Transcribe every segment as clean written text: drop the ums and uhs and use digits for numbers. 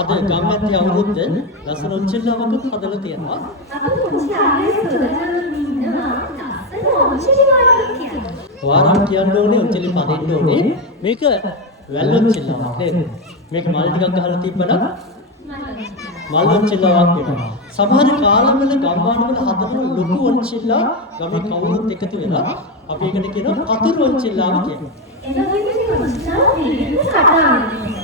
අද ගම්මැති අවුරුද්ද ලස්සන උන්චිල්ලාවකුත් හදලා තියෙනවා. අපි පුංචි ආයෙත් ඉන්නවා. ලස්සන උන්චිලි වාරක් කියන්නේ. වාරක් කියන්න ඕනේ උන්චිලි පදින්න ඕනේ. මේක වැල් උන්චිල්ලාවක් නේද? මේක මල් ටිකක් ගහලා තිබ්බනම් මල් උන්චිල්ලාවක් වෙනවා. සමහර කාලවල ගම්මානවල හදන ලොකු උන්චිල්ලා ගමේ කවුරුත් එකතු වෙලා අපි ඒකට කියනවා කතුරු උන්චිල්ලාව කියලා. එනවිට උන්චිල්ලා පිළිගන්න කතාවක්.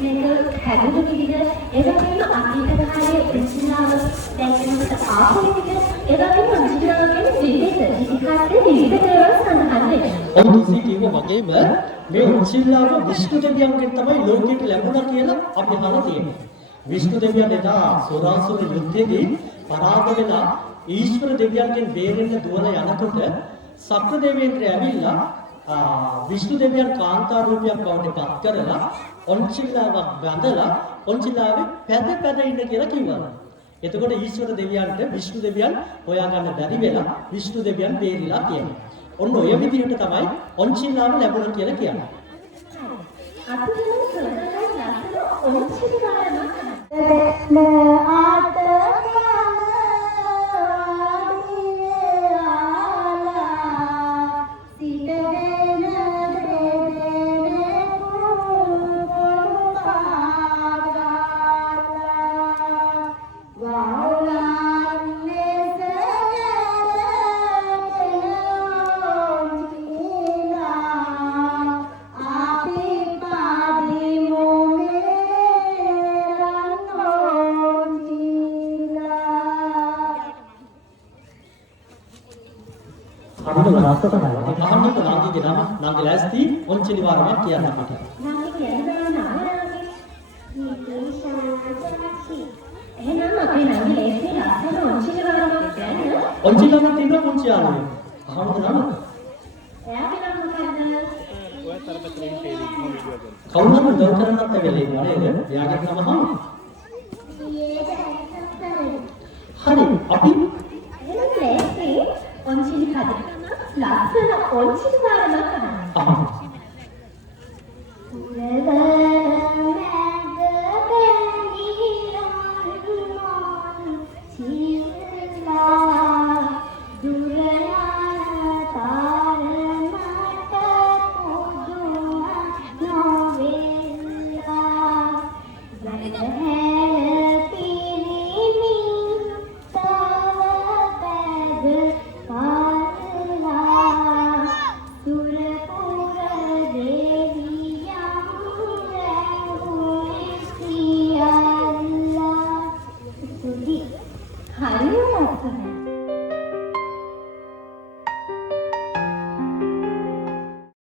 මේක හැදුණු විදිහ ඒකෙන් අතීත කාලයේ උන්චිල්ලාව දැක්වෙනකොට ආපු විදිහ ඒකෙන් උන්චිල්ලාව කියන්නේ විවිධ ඉතිහාසයේ විවිධ දේවල් සඳහන් වෙනවා. ඔව් කිසි කිව්ව වගේම මේ උන්චිල්ලාව විෂ්ණු දෙවියන්ගෙන් තමයි ලෝකෙට ලැබුණා කියලා අපි අහලා තියෙනවා. විෂ්ණු දෙවියන් එදා සෝරාසුර යුද්ධයේදී පරාද වෙලා ඊශ්වර දෙවියන්ගෙන් බේරෙන්න දුවලා යනකොට සක්‍ර දෙවියන්ට ඇවිල්ලා විෂ්ණු දෙවියන් කාන්තා රූපයක් බවට පත් කරලා ඔන්චිල්ලාවක් බඳලා ඔන්චිල්ලාවේ පැද ඉන්න කියලා කිව්වා. එතකොට ඊශ්වර දෙවියන්ට විෂ්ණු දෙවියන් හොයාගන්න බැරි වෙලා විෂ්ණු දෙවියන් බේරිලා තියෙනවා. ඔන්න ඔය විදිහට තමයි ඔන්චිල්ලාව ලැබුණා කියලා කියන්නේ. අපි දැන් ඔන්චිලි වාරක් අහන්නකො නාගිගේ නම නාගි ලෑස්ති ඔන්චිලි වාරමක් කියන්න අපිට. එහෙනම් අපේ නංගි ලෑස්ති ලස්සන ඔන්චිලි වාරමක් කියන්න. ඔන්චිල්ලාවක් තියෙනවා පුංචි යාළුවෙක්. අහන්නකො නම. එයාගේ නම මොකද්ද? ඔයත් අර පැත්තෙන් තේරෙන්නේ වීඩියෝ එක. කවුරුහරි උදව් කරන්නත් වෙලේ ඉන්නවා නේද? එයාගේ නම හා. හරි අපි එහෙනම් ලෑස්ති ඔන්චිලි හදන්න ලස්සන ඔන්චිලි වාරමක් හදන්න.